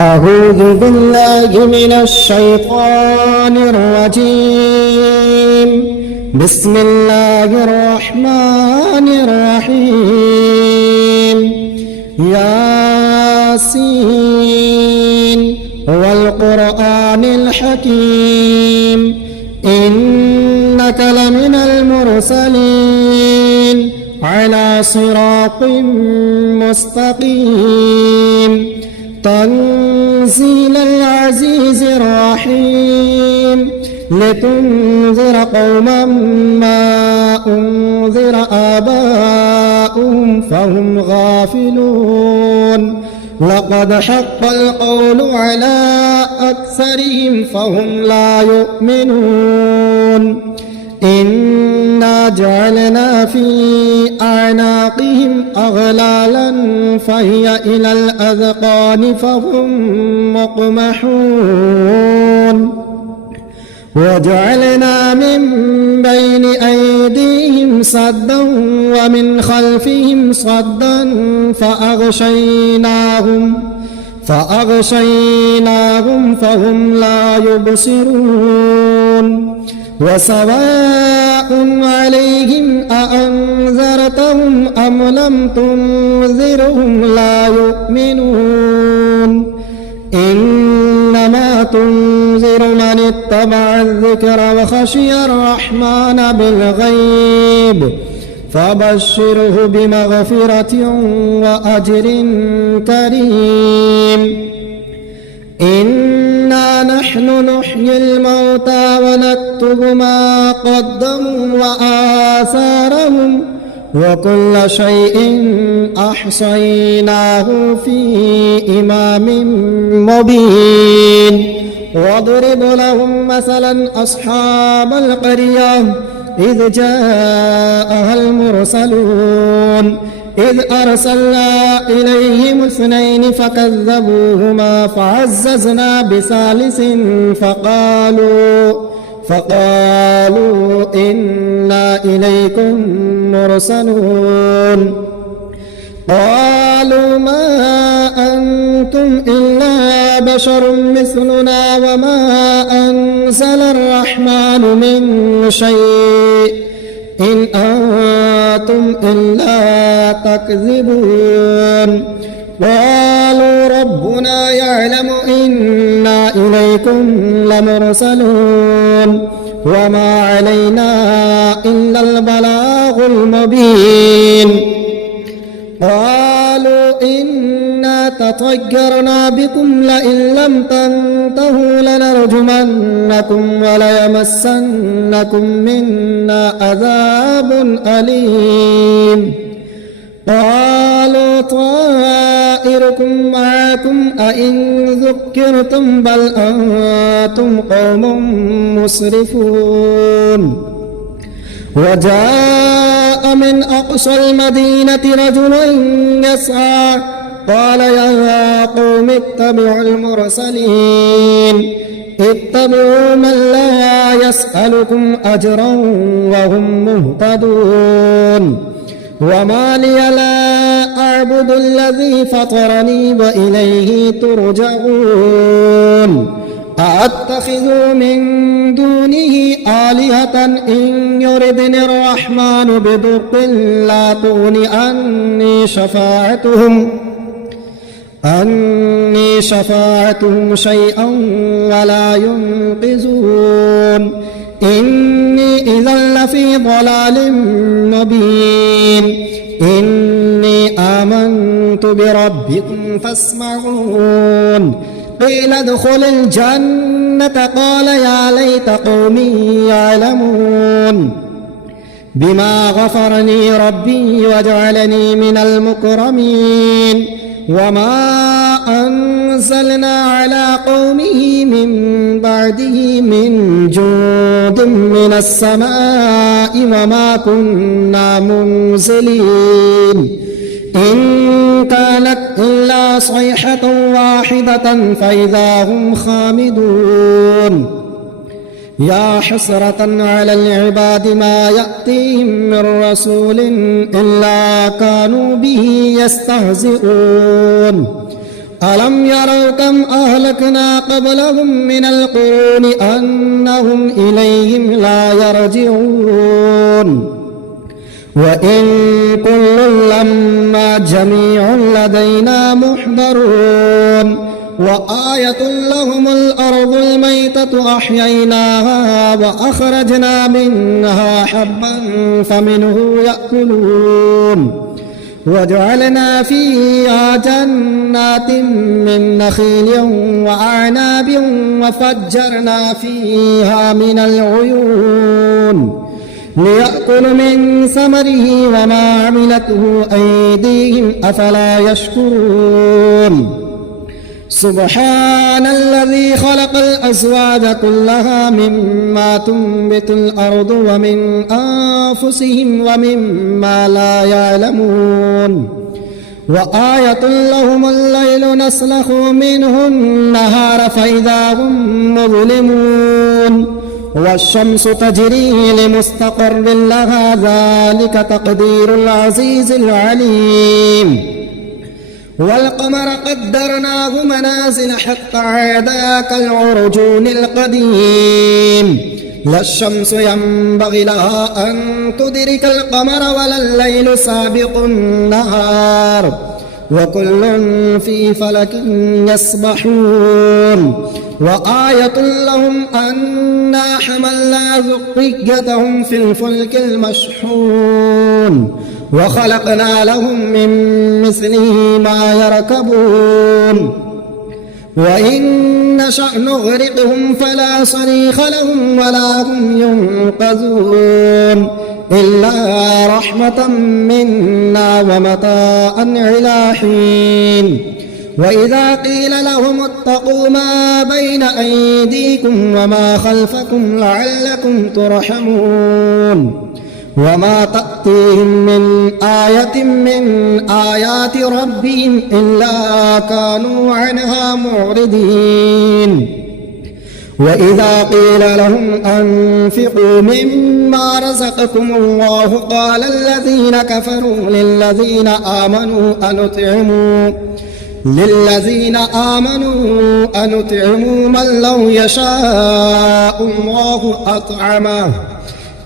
أعوذ بالله من الشيطان الرجيم. بسم الله الرحمن الرحيم. ياسين والقرآن الحكيم إنك لمن المرسلين على صراط مستقيم تنزيل العزيز الرحيم لتنذر قوما ما أنذر آباؤهم فهم غافلون لقد حق القول على أكثرهم فهم لا يؤمنون إنا جعلنا في أعناقهم أغلالا فهي إلى الأذقان فهم مقمحون وجعلنا من بين أيديهم صدا ومن خلفهم صدا فأغشيناهم فهم لا يبصرون وسواء عليهم أأنذرتهم أم لم تنذرهم لا يؤمنون إنما تنذر من اتبع الذكر وخشي الرحمن بالغيب فبشره بمغفرة وأجر كريم. إنا نحن نحيي الموتى ونكتب ما قدموا وآثارهم وكل شيء أحصيناه في إمام مبين. واضرب لهم مثلا أصحاب القرية إذ جاءها المرسلون إذ أرسلنا إليهم 2 فكذبوهما فعززنا بثالث فقالوا إنا إليكم مرسلون قالوا ما أنتم إلا بشر مثلنا وما أنزل الرحمن من شيء إن أنتم إلا تكذبون قالوا ربنا يعلم إنا إليكم لمرسلون وما علينا إلا البلاغ المبين. قالوا إنا تطيرنا بكم لئن لم تنتهوا لنرجمنكم وليمسنكم منا عذاب أليم. قالوا طائركم معكم أئن ذكرتم بل أنتم قوم مسرفون. وجاء من أقصى المدينة رجل يسعى قال يا قوم اتبعوا المرسلين اتبعوا من لا يسألكم أجرا وهم مهتدون. وما لي لا أعبد الذي فطرني وإليه ترجعون. أأتخذ من دونه آلهة إن يردني الرحمن بضر لا تغن عني شفاعتهم شيئا ولا ينقذون. إني إذا لفي ضلال مبين. إني آمنت بربكم فاسمعون. قيل ادخل الجنة قال يا ليت قومي يعلمون بما غفرني ربي وجعلني من المكرمين. وما أنزلنا على قومه من بعده من جند من السماء وما كنا منزلين. إن كانت إلا صيحة واحدة فإذا هم خامدون. يا حسرة على العباد ما يأتيهم من رسول إلا كانوا به يستهزئون ألم يروا كم أهلكنا قبلهم من القرون أنهم إليهم لا يرجعون وإن كل لما جميع لدينا محضرون وآية لهم الأرض الميتة أحييناها وأخرجنا منها حبا فمنه يأكلون وجعلنا فيها جنات من نخيل وأعناب وفجرنا فيها من العيون ليأكل من ثمره وما عملته أيديهم أفلا يشكرون سبحان الذي خلق الأزواج كلها مما تنبت الأرض ومن أنفسهم ومما لا يعلمون وآية لهم الليل نسلخ منه النهار فإذا هم مظلمون والشمس تجري لمستقر لها ذلك تقدير العزيز العليم والقمر قدرناه منازل حتى عاد كالعرجون القديم لا الشمس ينبغي لها أن تدرك القمر ولا الليل سابق النهار وكل في فلك يسبحون وآية لهم أنا حملنا ذريتهم في الفلك المشحون وخلقنا لهم من مثله ما يركبون وإن نشأ نغرقهم فلا صريخ لهم ولا هم ينقذون إلا رحمة منا ومتاعا إلى حين وإذا قيل لهم اتقوا ما بين أيديكم وما خلفكم لعلكم ترحمون وما تأتيهم من آية من آيات ربهم إلا كانوا عنها معرضين وإذا قيل لهم أنفقوا مما رزقكم الله قال الذين كفروا للذين آمنوا أنطعموا من لو يشاء الله أطعمه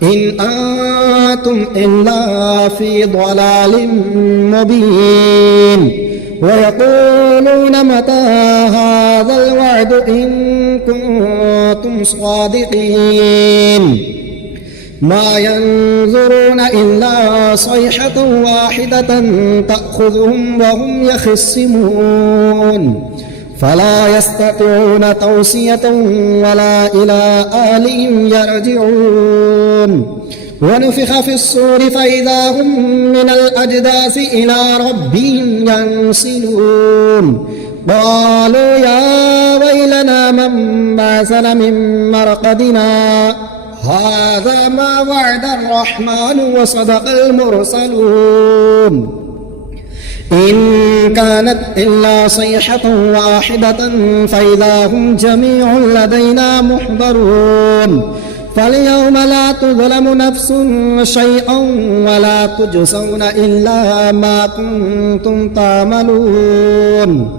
إن أنتم إلا في ضلال مبين ويقولون متى هذا الوعد إن كنتم صادقين ما ينظرون إلا صيحة واحدة تأخذهم وهم يخصمون فلا يستطيعون توصية ولا إلى أهلهم يرجعون ونفخ في الصور فإذا هم من الأجداث إلى ربهم ينسلون قالوا يا ويلنا من بعثنا من مرقدنا هذا ما وعد الرحمن وصدق المرسلون إن كانت إلا صيحة واحدة فإذا هم جميع لدينا محضرون فاليوم لا تظلم نفس شيئا ولا تجزون إلا ما كنتم تعملون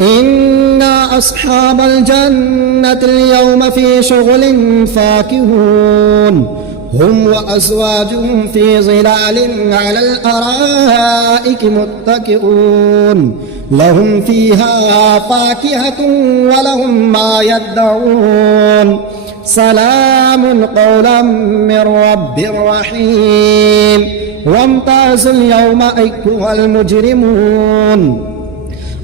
إنا أصحاب الجنة اليوم في شغل فاكهون هم وأزواجهم في ظلال على الأرائك متكئون لهم فيها فاكهة ولهم ما يدعون سلام قولا من رب رحيم وامتازوا اليوم أيها المجرمون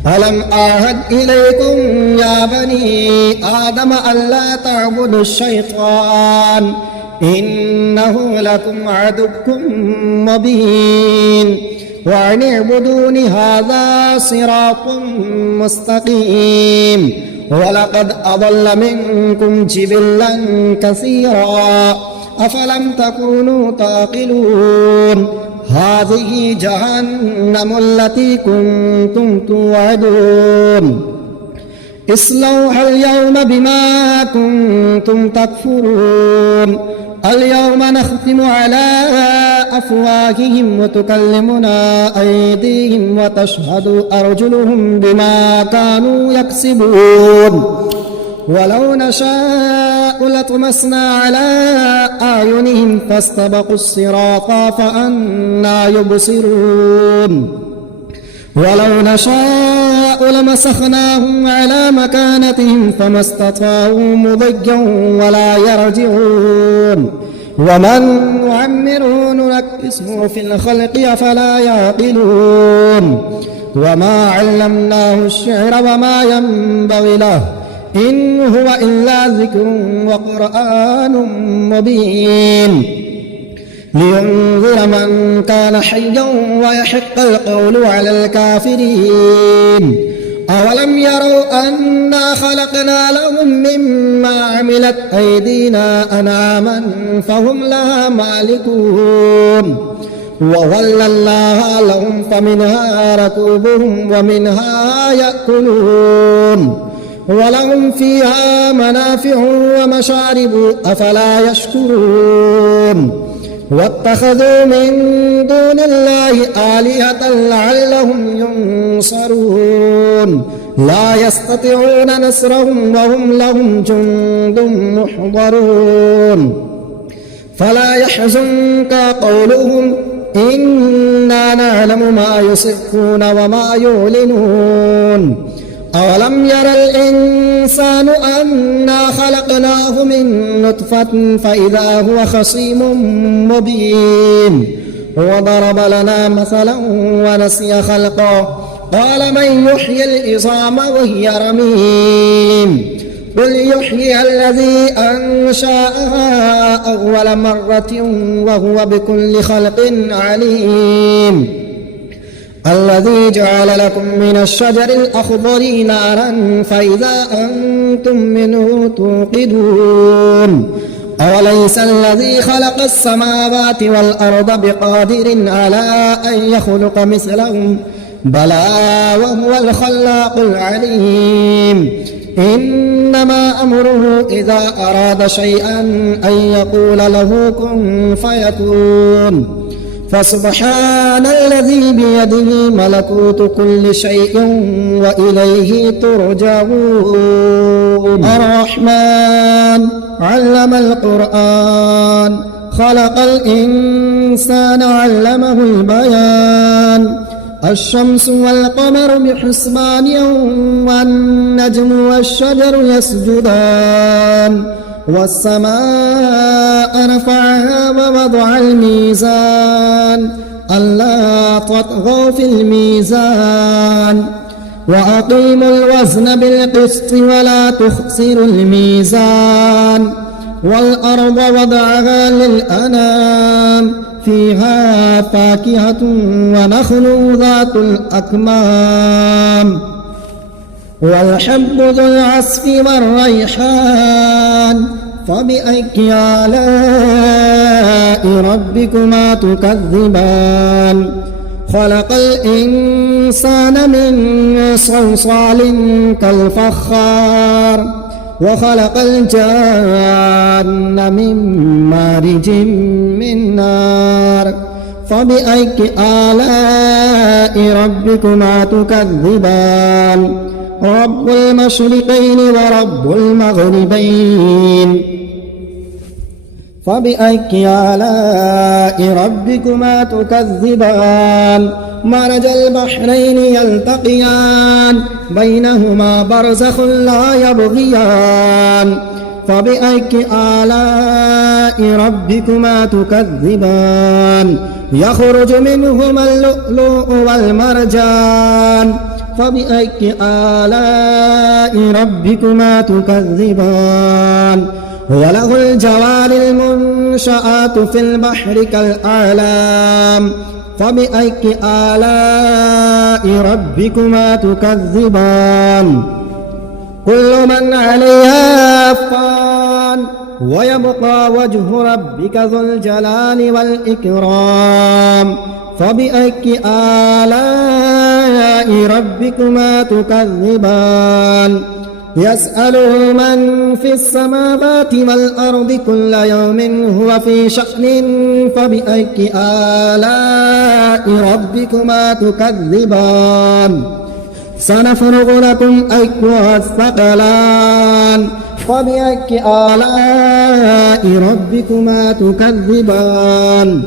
ألم أعهد إليكم يا بني آدم ألا تعبدوا الشيطان إنه لكم عدو مبين وأن اعبدون هذا صراط مستقيم ولقد أضل منكم جبلا كثيرا أفلم تكونوا تعقلون هذه جهنم التي كنتم توعدون اصلوها اليوم بما كنتم تكفرون اليوم نختم على أفواههم وتكلمنا أيديهم وتشهد أرجلهم بما كانوا يكسبون ولو نشاء لطمسنا على أعينهم فاستبقوا الصراط فأنى يبصرون ولو نشاء لمسخناهم على مكانتهم فما استطاعوا مضيا ولا يرجعون ومن نعمره ننكسه في الخلق أفلا يعقلون وما علمناه الشعر وما ينبغي له إن هو إلا ذكر وقرآن مبين لينذر من كان حيا ويحق القول على الكافرين أولم يروا أنا خلقنا لهم مما عملت أيدينا أنعاما فهم لها مالكون وظللناها لهم فمنها ركوبهم ومنها يأكلون ولهم فيها منافع ومشارب أفلا يشكرون واتخذوا من دون الله آلهة لعلهم ينصرون لا يستطيعون نصرهم وهم لهم جند محضرون فلا يحزنك قولهم إنا نعلم ما يسرون وما يعلنون أولم ير الإنسان أنا خلقناه من نطفة فإذا هو خصيم مبين وضرب لنا مثلا ونسي خلقه قال من يحيي العظام وهي رميم قل يحييها الذي أنشأها أول مرة وهو بكل خلق عليم الذي جعل لكم من الشجر الأخضر نارا فإذا أنتم منه توقدون أوليس الذي خلق السماوات والأرض بقادر على أن يخلق مثلهم بلى وهو الخلاق العليم إنما أمره إذا أراد شيئا أن يقول له كن فيكون فسبحان الذي بيده ملكوت كل شيء وإليه ترجعون الرحمن علم القرآن خلق الإنسان علمه البيان الشمس والقمر بحسبان والنجم والشجر يسجدان والسماء رفعها ووضع الميزان ألا تطغوا في الميزان وأقيموا الوزن بالقسط ولا تخسروا الميزان والأرض وضعها للأنام فيها فاكهة ونخل ذات الأكمام والحب ذو العصف والريحان فبأي آلاء ربكما تكذبان خلق الإنسان من صلصال كالفخار وخلق الجان من مارج من نار فبأي آلاء ربكما تكذبان رب المشرقين ورب المغربين فبأي آلاء ربكما تكذبان مرج البحرين يلتقيان بينهما برزخ لا يبغيان فبأي آلاء ربكما تكذبان يخرج منهما اللؤلؤ والمرجان فبأي آلاء ربكما تكذبان وله الجوار المنشآت في البحر كالأعلام فبأي آلاء ربكما تكذبان كل من عليها فان ويبقى وجه ربك ذو الجلال والإكرام فبأي آلاء ربكما تكذبان يسأله من في السماوات والأرض كل يوم هو في شأن فبأي آلاء ربكما تكذبان سنفرغ لكم أيها الثقلان فبأي آلاء ربكما تكذبان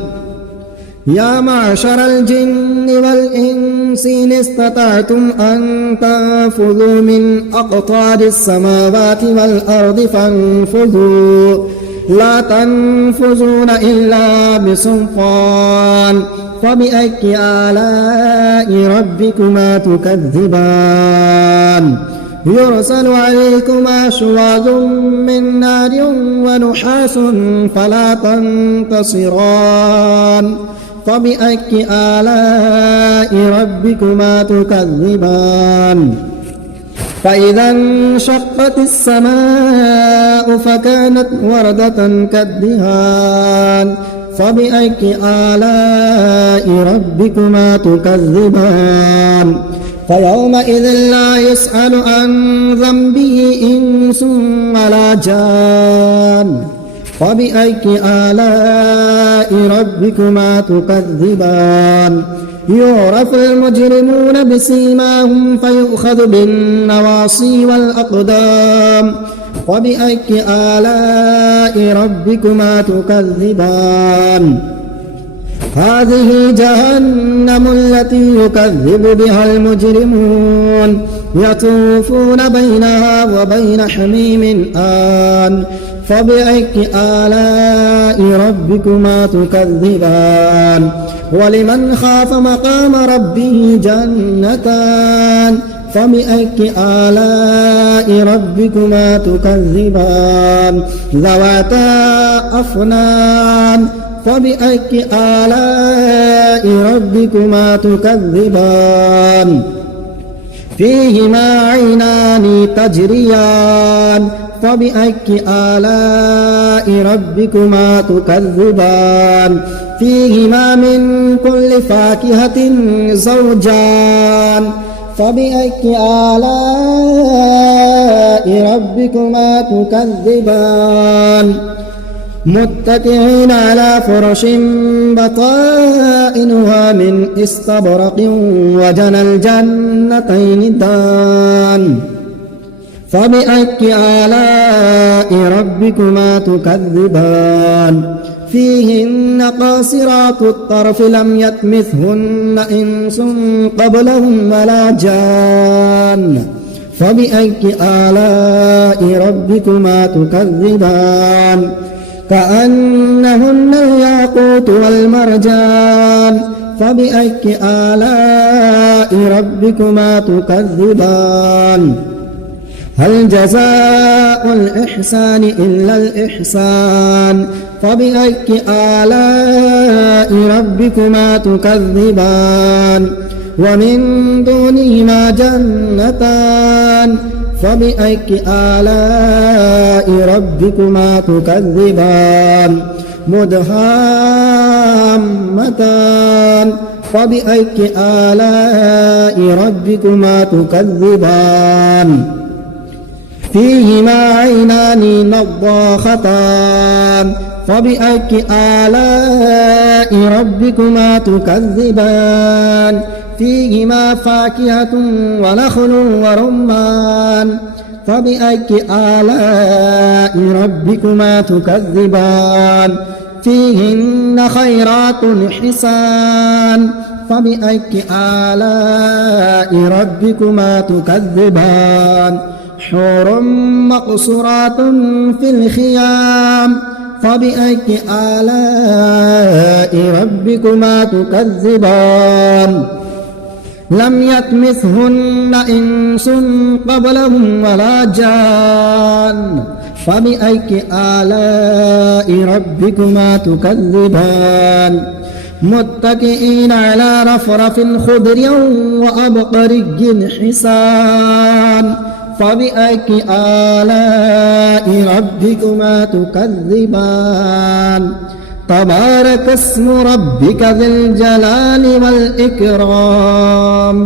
يا معشر الجن والإنس إن استطعتم أن تنفذوا من أقطار السماوات والأرض فانفذوا لا تنفذون إلا بسلطان فبأي آلاء ربكما تكذبان يرسل عليكما شواظ من نار ونحاس فلا تنتصران فبأي آلاء ربكما تكذبان فإذا انشقت السماء فكانت وردة كالدهان فبأي آلاء ربكما تكذبان فيومئذ لا يسأل عن ذنبه إنس ولا جان فبأي آلاء ربكما تكذبان يعرف المجرمون بسيماهم فيؤخذ بالنواصي والأقدام فبأي آلاء ربكما تكذبان هذه جهنم التي يكذب بها المجرمون يطوفون بينها وبين حميم آن فبأي آلاء ربكما تكذبان ولمن خاف مقام ربه جنتان فبأي آلاء ربكما تكذبان ذواتا أفنان فبأي آلاء ربكما تكذبان فيهما عينان تجريان فبأي آلاء ربكما تكذبان فيهما من كل فاكهة زوجان فبأي آلاء ربكما تكذبان متكئين على فرش بطائنها من استبرق وجنى الجنتين دان فبأي آلاء ربكما تكذبان فيهن قاصرات الطرف لم يطمثهن إنس قبلهم ولا جان فبأي آلاء ربكما تكذبان كأنهن الياقوت والمرجان فبأي آلاء ربكما تكذبان هل جزاء الإحسان إلا الإحسان فبأي آلاء ربكما تكذبان ومن دونهما جنتان فبأي آلاء ربكما تكذبان مدهامتان فبأي آلاء ربكما تكذبان فيهما عينان نضاختان فبأي آلاء ربكما تكذبان فيهما فاكهة ونخل ورمان فبأي آلاء ربكما تكذبان فيهن خيرات حسان فبأي آلاء ربكما تكذبان حور مقصورات في الخيام فبأي آلاء ربكما تكذبان لم يطمثهن إنس قبلهم ولا جان فبأي آلاء ربكما تكذبان متكئين على رفرف خضر وأبقري حسان فبأي آلاء ربكما تكذبان تبارك اسم ربك ذي الجلال والإكرام.